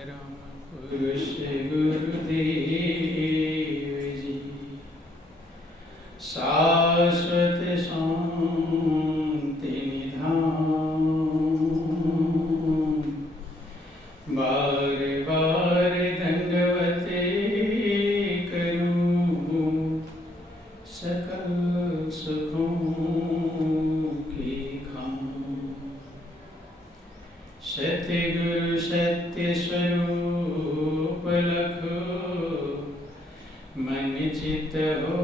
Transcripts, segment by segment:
परम पुरुष गुरुदेव जी शाश्वत शांति निधान बार बार दंडवत करूं सकल सुखों की खान सतगुरु सत्य स्वरूप लखो मन चित हो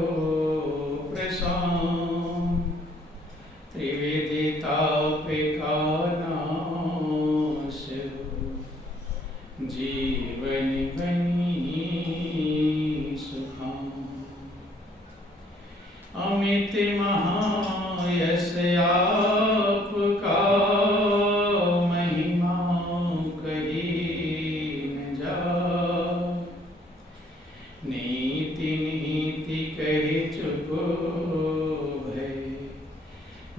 प्रशांत त्रिविधि ताप का नाश जीवन बनी सुखान अमित महायश आपका महिमा कही न जाए नीति नीति कही चुप भय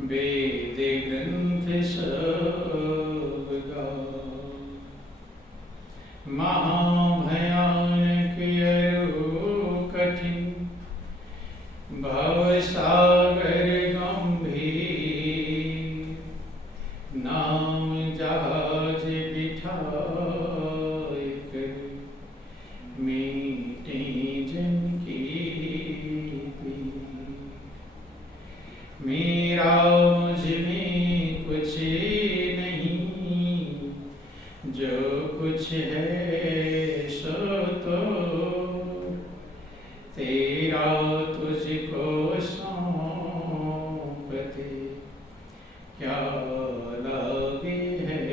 वेद ग्रंथ सब गाए महाभयानक अरु कठिन भवसागर गंभीर नाम जहाज बिठाए कर मीटे जन की पीर मेरा मुझ में कुछ नहीं जो कुछ है सो तो तेरा तुझको सौंपते क्या लागे है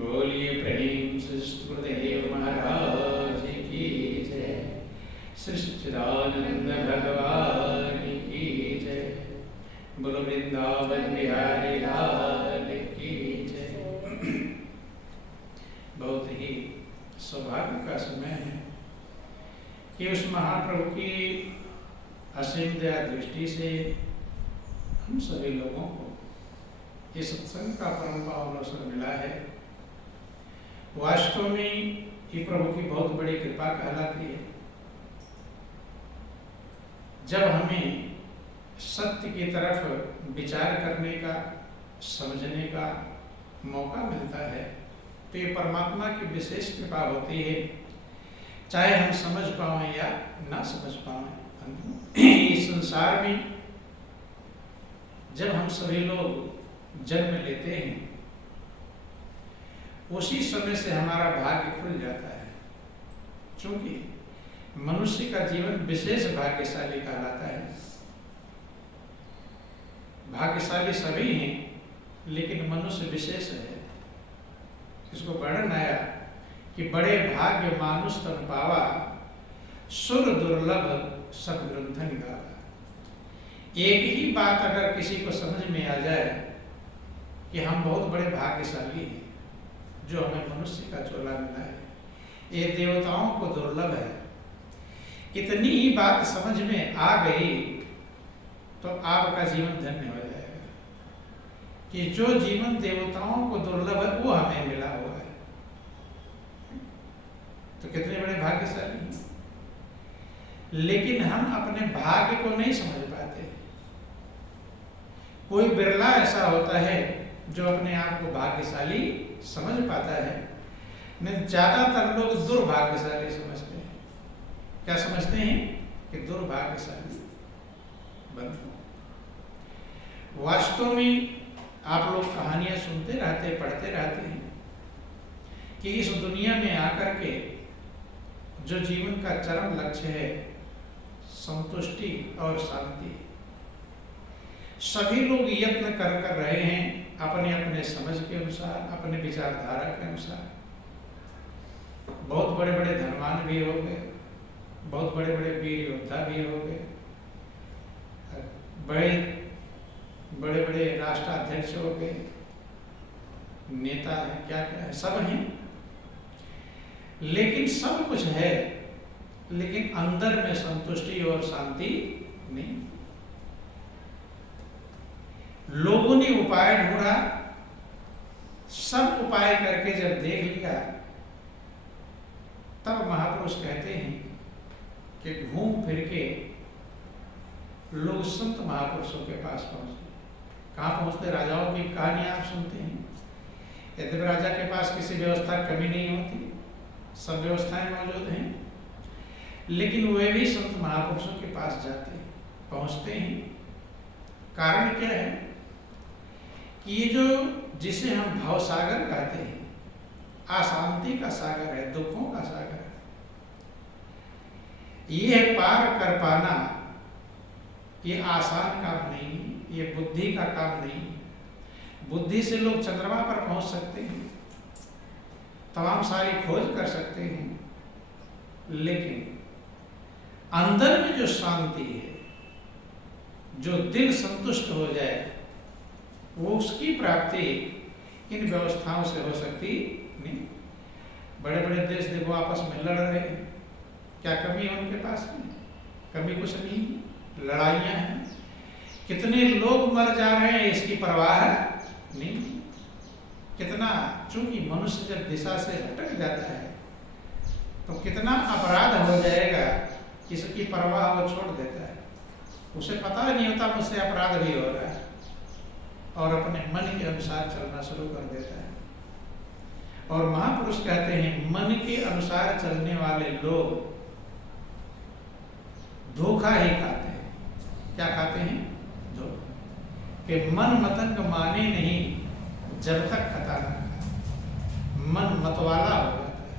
बोलिए प्रेम से गुरुदेव महाराज की जय श्री सच्चिदानंद भगवान की जय बोलो वृंदावन बिहारी लाल की जय। बहुत ही सौभाग्य का समय है कि उस महाप्रभु की असीम दया दृष्टि से हम सभी लोगों को ये सत्संग का परम पावन अवसर मिला है। वास्तव में ये प्रभु की बहुत बड़ी कृपा कहलाती है जब हमें सत्य की तरफ विचार करने का समझने का मौका मिलता है तो ये परमात्मा की विशेष कृपा होती है, चाहे हम समझ पाएं या ना समझ पाएं। इस संसार में जब हम सभी लोग जन्म लेते हैं उसी समय से हमारा भाग्य खुल जाता है, क्योंकि मनुष्य का जीवन विशेष भाग्यशाली कहलाता है। भाग्यशाली सभी हैं लेकिन मनुष्य विशेष है। इसको वर्णन आया कि बड़े भाग्य मानुष तन पावा सुर दुर्लभ सदग्रंथ निगारा। एक ही बात अगर किसी को समझ में आ जाए कि हम बहुत बड़े भाग्यशाली हैं जो हमें मनुष्य का चोला मिला है, ये देवताओं को दुर्लभ है, इतनी ही बात समझ में आ गई तो आपका जीवन धन्य हो जाएगा कि जो जीवन देवताओं को दुर्लभ है वो हमें मिला हुआ है। तो कितने बड़े भाग्यशाली हैं। लेकिन हम अपने भाग्य को नहीं समझ पाते। कोई बिरला ऐसा होता है जो अपने आप को भाग्यशाली समझ पाता है, नहीं ज्यादातर लोग दुर्भाग्यशाली समझते हैं। क्या समझते हैं कि दुर्भाग्यशाली बन। वास्तव में आप लोग कहानियां सुनते रहते पढ़ते रहते हैं कि इस दुनिया में आकर के जो जीवन का चरम लक्ष्य है संतुष्टि और शांति, सभी लोग यत्न कर रहे हैं अपने अपने समझ के अनुसार, अपने विचारधारा के अनुसार। बहुत बड़े बड़े धनवान भी हो गए, बहुत बड़े बड़े वीर योद्धा भी हो गए, बड़े बड़े राष्ट्राध्यक्ष हो गए, नेता है, क्या क्या है, सब हैं। लेकिन सब कुछ है, लेकिन अंदर में संतुष्टि और शांति नहीं। लोगों ने उपाय ढूंढा, सब उपाय करके जब देख लिया, तब महापुरुष कहते हैं कि घूम फिर के लोग संत महापुरुषों के पास पहुंचते। कहाँ पहुंचते? राजाओं की कहानी आप सुनते हैं। यद्यपि राजा के पास किसी व्यवस्था कमी नहीं होती, सब व्यवस्थाएं मौजूद हैं, लेकिन वे भी संत महापुरुषों के पास जाते हैं, पहुंचते हैं। कारण क्या है कि ये जो जिसे हम भवसागर कहते हैं, अशांति का सागर है, दुखों का सागर है, ये पार कर पाना ये आसान काम नहीं, ये बुद्धि का काम नहीं। बुद्धि से लोग चंद्रमा पर पहुंच सकते हैं, तमाम सारी खोज कर सकते हैं, लेकिन अंदर में जो शांति है, जो दिल संतुष्ट हो जाए, वो उसकी प्राप्ति इन व्यवस्थाओं से हो सकती नहीं। बड़े बड़े देश देखो आपस में लड़ रहे हैं, क्या कमी है उनके पास में? कमी कुछ नहीं, लड़ाइयाँ हैं, कितने लोग मर जा रहे हैं इसकी परवाह नहीं। कितना, चूंकि मनुष्य जब दिशा से भटक जाता है तो कितना अपराध हो जाएगा, इसकी परवाह वो छोड़ देता है। उसे पता नहीं होता मुझसे अपराध भी हो रहा है, और अपने मन के अनुसार चलना शुरू कर देता है। और महापुरुष कहते हैं मन के अनुसार चलने वाले लोग धोखा ही खाते हैं। क्या खाते हैं? धोखा। कि मन मतंग माने नहीं जब तक खता न खाए। मन मतवाला हो जाता है,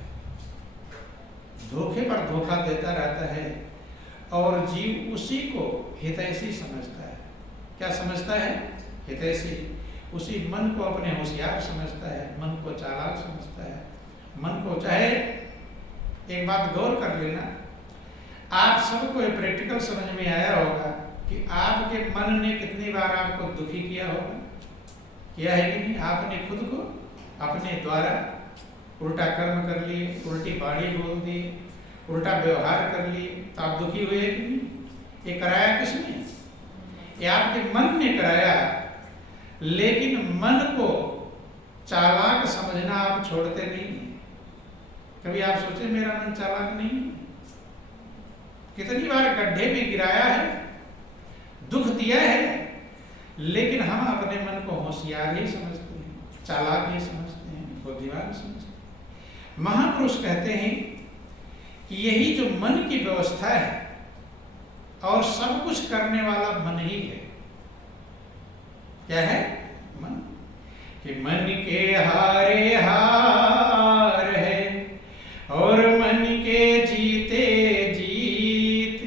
धोखे पर धोखा देता रहता है, और जीव उसी को हितैषी समझता है। क्या समझता है? हितैषी। उसी मन को अपने होशियार समझता है, मन को चालाक समझता है, मन को, चाहे एक बात गौर कर लेना, आप सबको प्रैक्टिकल समझ में आया होगा कि आपके मन ने कितनी बार आपको दुखी किया होगा, किया है कि नहीं? आपने खुद को अपने द्वारा उल्टा कर्म कर लिए, उल्टी बाणी बोल दी, उल्टा व्यवहार कर लिए, तो आप दुखी हुए कि नहीं? ये कराया किसने? ये आपके मन ने कराया। लेकिन मन को चालाक समझना आप छोड़ते नहीं। कभी आप सोचे मेरा मन चालाक नहीं? कितनी बार गड्ढे में गिराया है, दुख दिया है, लेकिन हम अपने मन को होशियार ही समझते हैं, चालाक ही समझते हैं, बुद्धिमान समझते हैं। महापुरुष कहते हैं कि यही जो मन की व्यवस्था है, और सब कुछ करने वाला मन ही है। क्या है? मन। कि मन के हारे हार है, और मन के जीते जीत,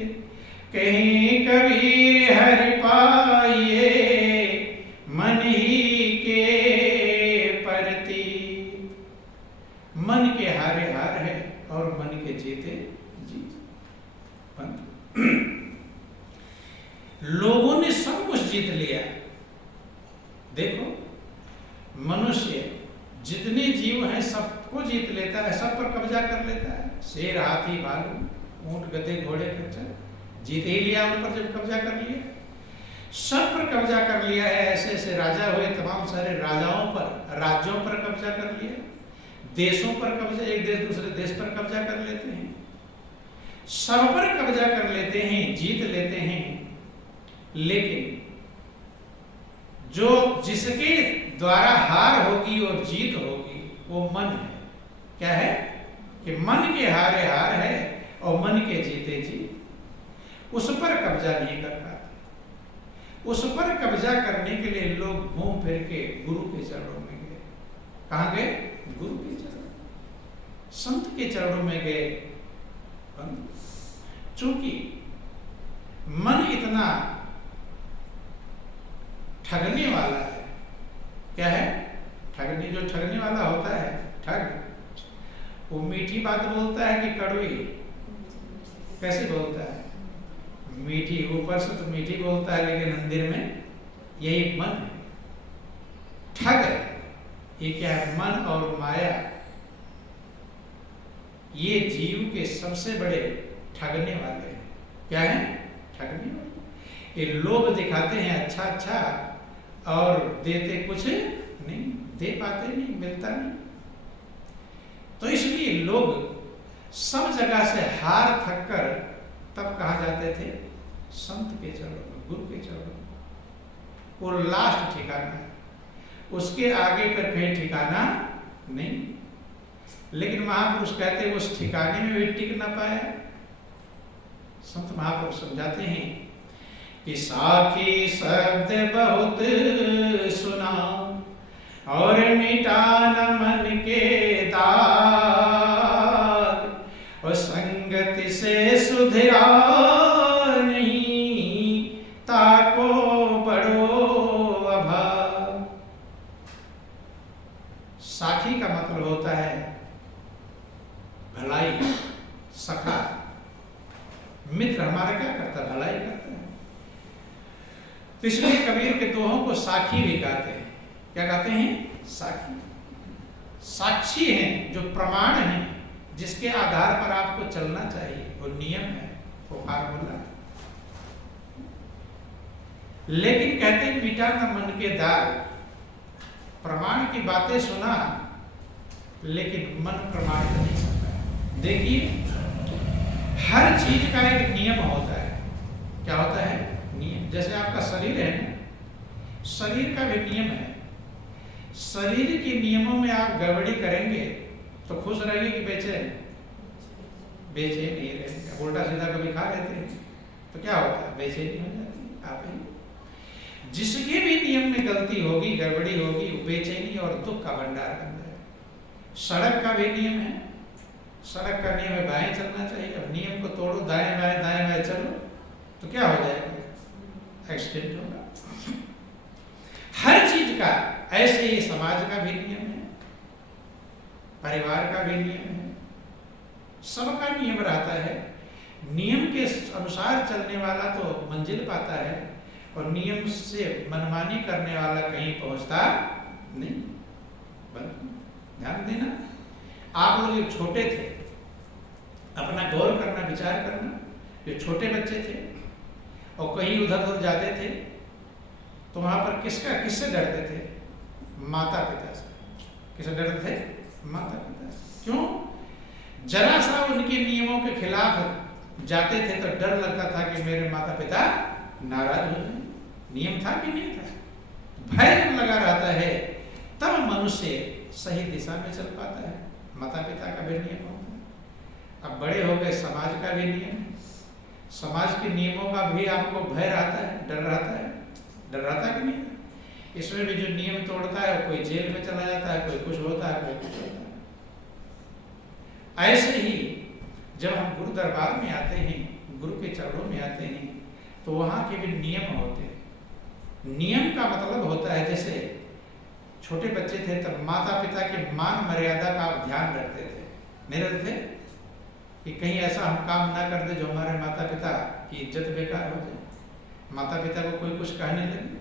कहीं कबीर हरि पाइए, मन ही के परती। मन के हारे हार है, और मन के जीते जीत। लोगों ने सब कुछ जीत लिया। देखो, मनुष्य जितने जीव हैं सबको जीत लेता है, सब पर कब्जा कर लेता है। शेर, हाथी, भालू, ऊंट, गधे, घोड़े, खच्चर, जीत ही लिया उन पर। जब कब्जा कर लिया, सब पर कब्जा कर लिया है। ऐसे ऐसे राजा हुए, तमाम सारे राजाओं पर, राज्यों पर कब्जा कर लिया, देशों पर कब्जा, एक देश दूसरे देश पर कब्जा कर लेते हैं, सब पर कब्जा कर लेते हैं, जीत लेते हैं। लेकिन जो जिसके द्वारा हार होगी और जीत होगी, वो मन है। क्या है? कि मन के हारे हार है, और मन के जीते जीत। उस पर कब्जा नहीं कर पाते। उस पर कब्जा करने के लिए लोग घूम फिर के गुरु के चरणों में गए। कहाँ गए? गुरु के चरणों, संत के चरणों में गए। चूंकि मन इतना ठगने वाला है। क्या है? ठगने, जो ठगने वाला होता है ठग, वो मीठी बात बोलता है कि कड़वी? कैसे बोलता है? मीठी, ऊपर से तो मीठी बोलता है, लेकिन अंदर में यही मन है, ठग है। ये क्या है? मन और माया, ये जीव के सबसे बड़े ठगने वाले हैं। क्या है? ठगने वाले। ये लोग दिखाते हैं अच्छा अच्छा, और देते कुछ नहीं। दे पाते नहीं, मिलता नहीं। तो इसलिए लोग सब जगह से हार थक कर तब कहाँ जाते थे? संत के चरणों, गुरु के चरणों। वो लास्ट ठिकाना है, उसके आगे पर कहीं ठिकाना नहीं। लेकिन महापुरुष कहते हैं उस ठिकाने में भी टिक ना पाया। संत महापुरुष समझाते हैं कि साखी शब्द बहुत सुना और मिटा न मन के दाग, और संगति से सुधरा नहीं ताको बड़ो अभाव। साखी का मतलब होता है भलाई, सखा। मित्र हमारा क्या करता है? भलाई करता है। तो इसलिए कबीर के दोहों को साखी भी कहते हैं। क्या कहते हैं? साखी। साक्षी हैं, जो प्रमाण हैं, जिसके आधार पर आपको चलना चाहिए, वो नियम है, वो फार्मूला है। लेकिन कहते हैं मिटा न मन के दाग। प्रमाण की बातें सुना लेकिन मन प्रमाणित नहीं होता है। देखिए, हर चीज का एक नियम होता है। क्या होता है? नियम। जैसे आपका शरीर है ना, शरीर का भी नियम है। शरीर के नियमों में आप गड़बड़ी करेंगे तो खुश रहेंगे कि बेचैन? बेचैन नहीं रहेंगे। उल्टा सीधा कभी खा लेते हैं तो क्या होता है? बेचैनी हो जाती है आप ही। जिसके भी नियम में गलती होगी, गड़बड़ी होगी, बेचैनी और दुख का भंडार बन जाएगा। सड़क का भी नियम है। सड़क का नियम है बाएं चलना चाहिए। अब नियम को तोड़ो, दाएं बाएं चलो तो क्या हो जाएगा? एक्सीडेंट होगा। हर चीज का ऐसे ही समाज का भी नियम है, परिवार का भी नियम है, सबका नियम रहता है। नियम के अनुसार चलने वाला तो मंजिल पाता है और नियम से मनमानी करने वाला कहीं पहुंचता नहीं। बल्कि ध्यान देना, आप लोग जब छोटे थे, अपना गौर करना, विचार करना, जो छोटे बच्चे थे और कहीं उधर उधर जाते थे तो वहां पर किससे डरते थे? माता पिता से। किससे डरते थे? माता पिता से। क्यों? जरा सा उनके नियमों के खिलाफ जाते थे तो डर लगता था कि मेरे माता पिता नाराज हो जाए। नियम था कि नहीं था? भय जब लगा रहता है तब मनुष्य सही दिशा में चल पाता है। माता पिता का भी नियम होता है। अब बड़े हो गए, समाज का भी नियम है। समाज के नियमों का भी आपको भय रहता है, डर रहता है। डर रहता है कि नहीं? इसमें भी जो नियम तोड़ता है कोई जेल में चला जाता है, कोई कुछ होता है, कोई कुछ होता है। ऐसे ही जब हम गुरु दरबार में आते हैं, गुरु के चरणों में आते हैं, तो वहाँ के भी नियम होते हैं। नियम का मतलब होता है, जैसे छोटे बच्चे थे तब माता पिता के मान मर्यादा का आप ध्यान रखते थे, नहीं रखते थे? कि कहीं ऐसा हम काम ना कर दे जो हमारे माता पिता की इज्जत बेकार हो जाए, माता पिता को कोई कुछ कहने लगे,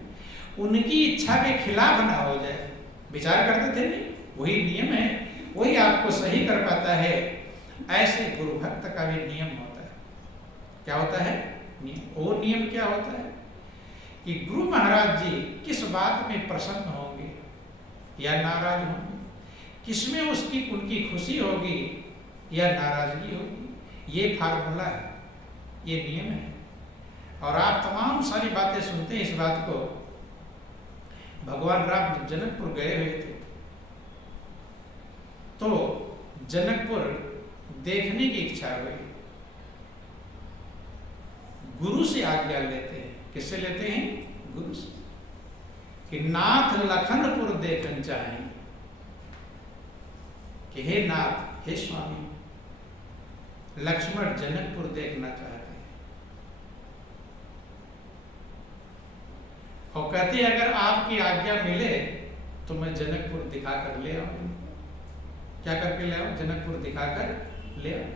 उनकी इच्छा के खिलाफ ना हो जाए। विचार करते थे नहीं? वही नियम है, वही आपको सही कर पाता है। ऐसे गुरु भक्त का भी नियम होता है। क्या होता है? नियम। वो नियम क्या होता है कि गुरु महाराज जी किस बात में प्रसन्न होंगे या नाराज होंगे, किसमें उनकी खुशी होगी या नाराजगी होगी, ये फार्मूला है, ये नियम है। और आप तमाम सारी बातें सुनते हैं इस बात को। भगवान राम जनकपुर गए हुए थे तो जनकपुर देखने की इच्छा हुई। गुरु से आज्ञा लेते हैं। किससे लेते हैं? गुरु से। कि नाथ लखनपुर देखन चाहे, कि हे नाथ, हे स्वामी, लक्ष्मण जनकपुर देखना चाहते हैं। और कहते हैं अगर आपकी आज्ञा मिले तो मैं जनकपुर दिखाकर ले आऊं। क्या करके ले आऊं? जनकपुर दिखाकर ले आऊं।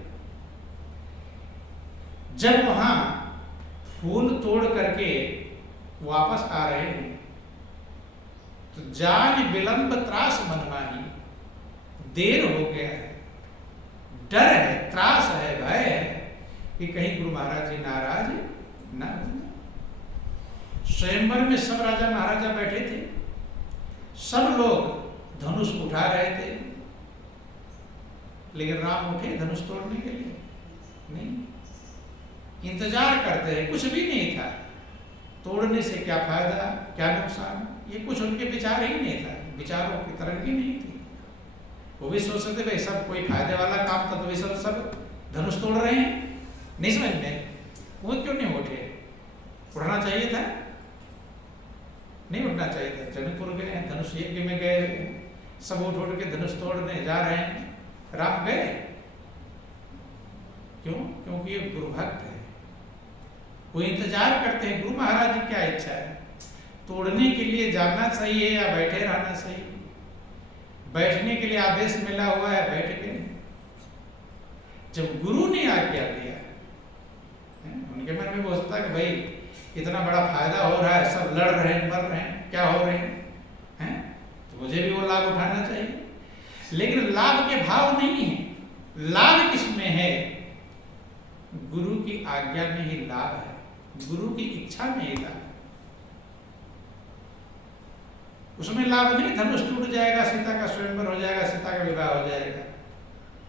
जब वहां फूल तोड़ करके वापस आ रहे हैं तो जान विलंब त्रास मन माही, देर हो गया है, डर है, त्रास है, भय है कि कहीं गुरु महाराज जी नाराज ना हो। स्वयंवर में सब राजा महाराजा बैठे थे, सब लोग धनुष उठा रहे थे, लेकिन राम उठे धनुष तोड़ने के लिए नहीं, इंतजार करते हैं, कुछ भी नहीं था, तोड़ने से क्या फायदा क्या नुकसान, ये कुछ उनके विचार ही नहीं था, विचारों की तरंग ही नहीं थी। वो भी सोचते थे भाई सब कोई फायदे वाला काम था, तो वे सब धनुष तोड़ रहे हैं, नहीं समझ में, वो क्यों नहीं उठे? उठना चाहिए था, नहीं उठना चाहिए था। जनकपुर गए, धनुष यज्ञ में गए, सब उठ के धनुष तोड़ने जा रहे हैं, राम गए क्यों? क्योंकि ये गुरु भक्त है, वो इंतजार करते हैं गुरु महाराज की क्या इच्छा है, तोड़ने के लिए जाना सही है या बैठे रहना सही। बैठने के लिए आदेश मिला हुआ है, बैठ गए। जब गुरु ने आज्ञा दिया, उनके मन में वो सोचता कि भाई इतना बड़ा फायदा हो रहा है, सब लड़ रहे हैं, मर रहे हैं, क्या हो रहे हैं, तो मुझे भी वो लाभ उठाना चाहिए। लेकिन लाभ के भाव नहीं है, लाभ किसमें है? गुरु की आज्ञा में ही लाभ है, गुरु की इच्छा में ही लाभ है। उसमें लाभ नहीं धनुष टूट जाएगा, सीता का स्वयंवर हो जाएगा, सीता का विवाह हो जाएगा,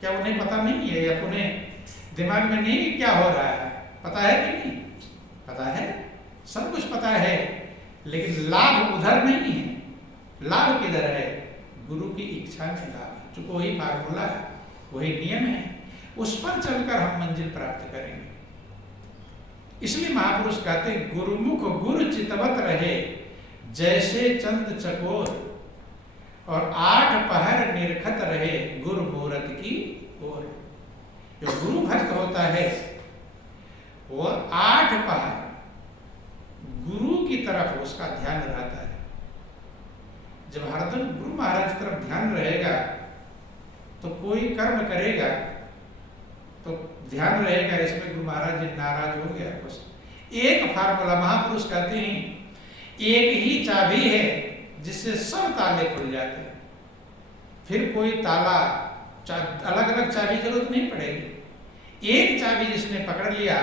क्या उन्हें पता नहीं है, या उन्हें दिमाग में नहीं क्या हो रहा है? पता है कि नहीं? पता है, सब कुछ पता है, लेकिन लाभ उधर नहीं है। लाभ किधर है? गुरु की इच्छा में लाभ है। चूंकि वही फार्मूला है, वही नियम है, उस पर चलकर हम मंजिल प्राप्त करेंगे। इसलिए महापुरुष कहते हैं गुरुमुख गुरु चितवत रहे, जैसे चंद चकोर, और 8 पहर निरखत रहे गुरु मूरत की ओर। जो गुरु भक्त होता है वो 8 पहर गुरु की तरफ उसका ध्यान रहता है। जब हरदम गुरु महाराज की तरफ ध्यान रहेगा तो कोई कर्म करेगा तो ध्यान रहेगा इसमें गुरु महाराज जी नाराज हो गया कुछ। एक फार्मूला महापुरुष कहते हैं, एक ही चाबी है जिससे सब ताले खुल जाते हैं, फिर कोई ताला अलग अलग चाबी जरूरत नहीं पड़ेगी। एक चाबी जिसने पकड़ लिया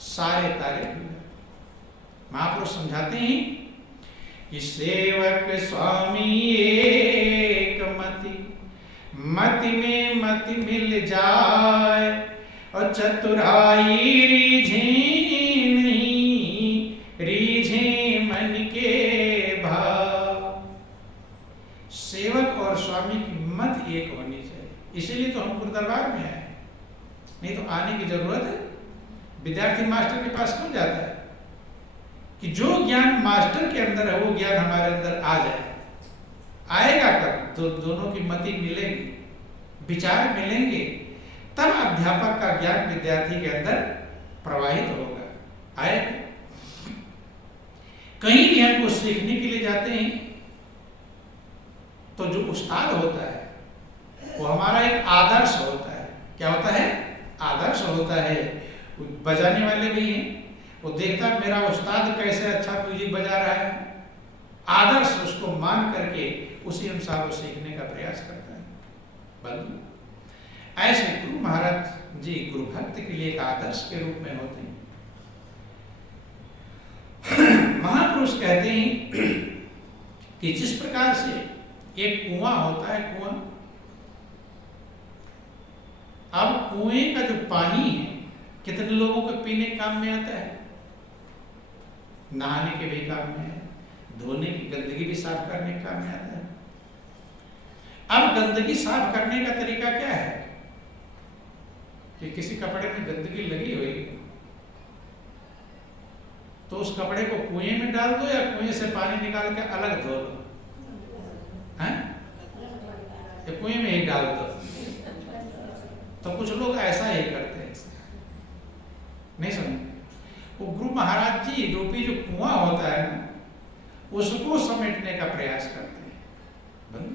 सारे ताले खुल जाते। महापुरुष समझाते हैं कि सेवक स्वामी एक मति, मति में मति मिल जाए, और चतुराई रीझे नहीं, रीझे मन के भाव। सेवक और स्वामी की मत एक होनी चाहिए। इसीलिए तो हम गुरु दरबार में आए, नहीं तो आने की जरूरत है। विद्यार्थी मास्टर के पास क्यों जाता है? कि जो ज्ञान मास्टर के अंदर है वो ज्ञान हमारे अंदर आ जाए। आएगा कब? तो दोनों की मति मिलेगी, विचार मिलेंगे, तब अध्यापक का ज्ञान विद्यार्थी के अंदर प्रवाहित होगा, आएगा। कहीं भी हम कुछ सीखने के लिए जाते हैं तो जो उस्ताद होता है वो हमारा एक आदर्श होता है। क्या होता है? आदर्श होता है। बजाने वाले भी हैं, वो देखता है मेरा उस्ताद कैसे अच्छा म्यूजिक बजा रहा है, आदर्श उसको मान करके उसी अनुसार वो सीखने का प्रयास करता है। बंधु, ऐसे गुरु महाराज जी गुरु भक्त के लिए एक आदर्श के रूप में होते हैं। महापुरुष कहते हैं कि जिस प्रकार से एक कुआं होता है, कुआं, अब कुएं का जो पानी है कितने लोगों के पीने के काम में आता है? नहाने के भी काम में है, धोने की गंदगी भी साफ करने के काम में आता है। अब गंदगी साफ करने का तरीका क्या है? कि किसी कपड़े में गंदगी लगी हुई तो उस कपड़े को कुएं में डाल दो या कुएं से पानी निकाल के अलग धो लो, हैं? या कुएं में ही डाल दो। तो कुछ लोग ऐसा ही करते हैं, नहीं समझ। वो गुरु महाराज जी रूपी जो कुआं होता है ना, उसको समेटने का प्रयास करते हैं।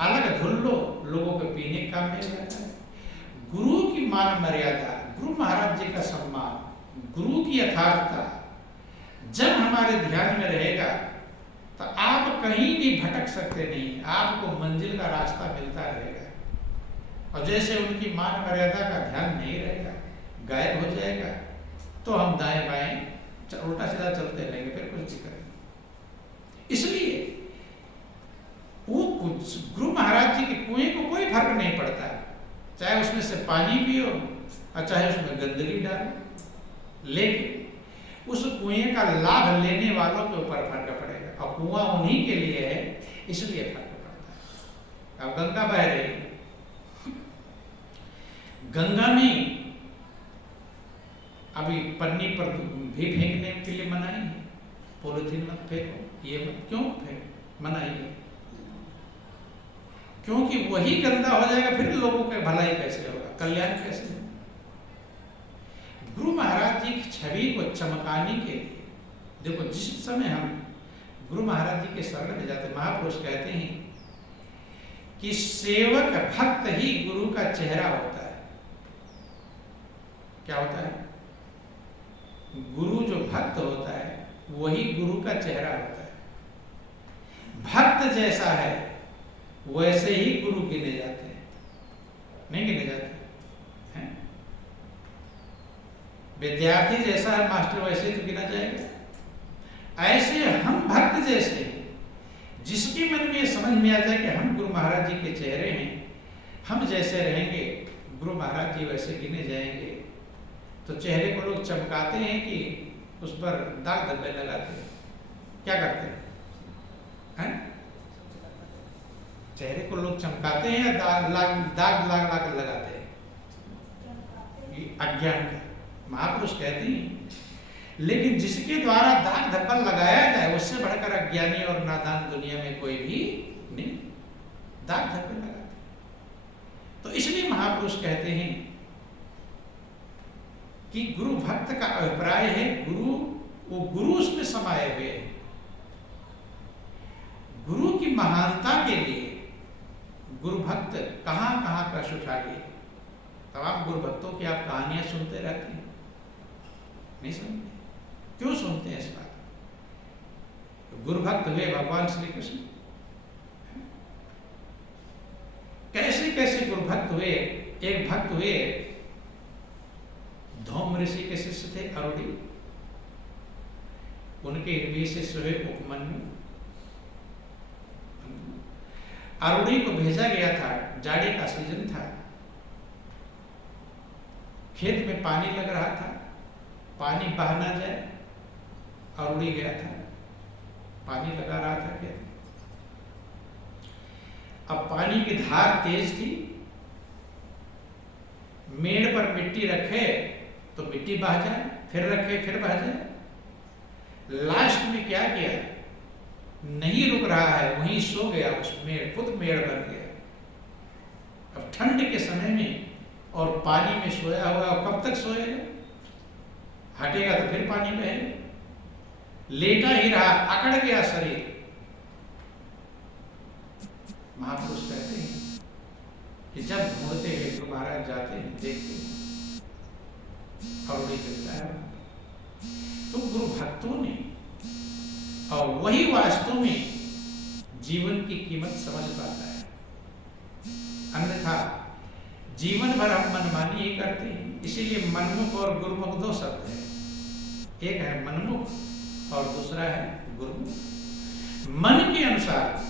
अलग धुल लो, लोगों के पीने का काम में जाता है। गुरु की मान मर्यादा, गुरु महाराज जी का सम्मान, गुरु की यथार्थता जब हमारे ध्यान में रहेगा तो आप कहीं भी भटक सकते नहीं, आपको मंजिल का रास्ता मिलता रहेगा। और जैसे उनकी मान मर्यादा का ध्यान नहीं रहेगा, गायब हो जाएगा, तो हम दाएं बाएं उल्टा सीधा चलते रहेंगे, फिर कुछ भी करेंगे। इसलिए वो गुरु महाराज जी के कुएं को कोई फर्क नहीं पड़ता, चाहे उसमें से पानी पियो और चाहे उसमें गंदगी डालो, लेकिन उस कुएं का लाभ लेने वालों के ऊपर फर्क पड़ेगा। और कुआं उन्हीं के लिए है, इसलिए फर्क पड़ता है। अब गंगा बह रही है, गंगा में अभी पन्नी पर भी फेंकने के लिए मनाही है, पॉलिथीन मत फेंको, ये मत, क्यों फेंक मनाही है? क्योंकि वही गंदा हो जाएगा, फिर लोगों का भलाई कैसे होगा, कल्याण कैसे होगा? गुरु महाराज जी की छवि को चमकाने के लिए देखो, जिस समय हम गुरु महाराज जी के शरण में जाते, महापुरुष कहते हैं कि सेवक भक्त ही गुरु का चेहरा होता है। क्या होता है? गुरु जो भक्त होता है वही गुरु का चेहरा होता है। भक्त जैसा है वैसे ही गुरु गिने जाते हैं, नहीं गिने जाते हैं? विद्यार्थी जैसा है मास्टर वैसे ही तो गिना जाएगा। ऐसे हम भक्त जैसे हैं, जिसके मन में ये समझ में आ जाए कि हम गुरु महाराज जी के चेहरे हैं, हम जैसे रहेंगे गुरु महाराज जी वैसे गिने जाएंगे, तो चेहरे को लोग चमकाते हैं कि उस पर दाग धब्बे लगाते हैं। क्या करते हैं? चेहरे को लोग चमकाते हैं या दाग लाग कर लगाते हैं? ये अज्ञान का महापुरुष कहते हैं। लेकिन जिसके द्वारा दाग धब्बा लगाया जाए, उससे बढ़कर अज्ञानी और नादान दुनिया में कोई भी नहीं दाग धब्बे लगाते। तो इसलिए महापुरुष कहते हैं कि गुरु भक्त का अभिप्राय है, वो गुरु उसमें समाये हुए हैं। गुरु की महानता के लिए गुरु भक्त कहां कहां कष्ट उठा लिए। तमाम गुरु भक्तों की आप कहानियां सुनते रहते हैं, नहीं सुनते? क्यों सुनते हैं इस बात? तो गुरु भक्त हुए भगवान श्री कृष्ण। कैसे कैसे गुरु भक्त हुए? एक भक्त हुए धौम ऋषि के शिष्य थे अरुणी, उनके हृदय से हुए उपमन्यु। अरुणी को भेजा गया था, जाड़े का सीजन था, खेत में पानी लग रहा था, पानी बह ना जाए, अरुणी गया था, पानी लगा रहा था खेत। अब पानी की धार तेज थी, मेड़ पर मिट्टी रखे तो मिट्टी बह जाए, फिर रखे फिर बह जाए। लास्ट में क्या किया? नहीं रुक रहा है, वहीं सो गया, उस मेड़, खुद मेड़ बन गया। अब ठंड के समय में और पानी में सोया हुआ, कब तक सोएगा? हटेगा तो फिर पानी बहेगा। लेटा ही रहा, अकड़ गया शरीर। महापुरुष कहते हैं कि जब ढूंढते हुए गुरु महाराज जाते हैं, देखते हैं अरुणी मिलता है। तो गुरु भक्तों ने, और वही वास्तव में जीवन की कीमत समझ पाता है। अन्यथा जीवन भर हम मनमानी ही करते हैं। इसीलिए मनमुख और गुरुमुख दो शब्द है, एक है मनमुख और दूसरा है गुरुमुख। मन के अनुसार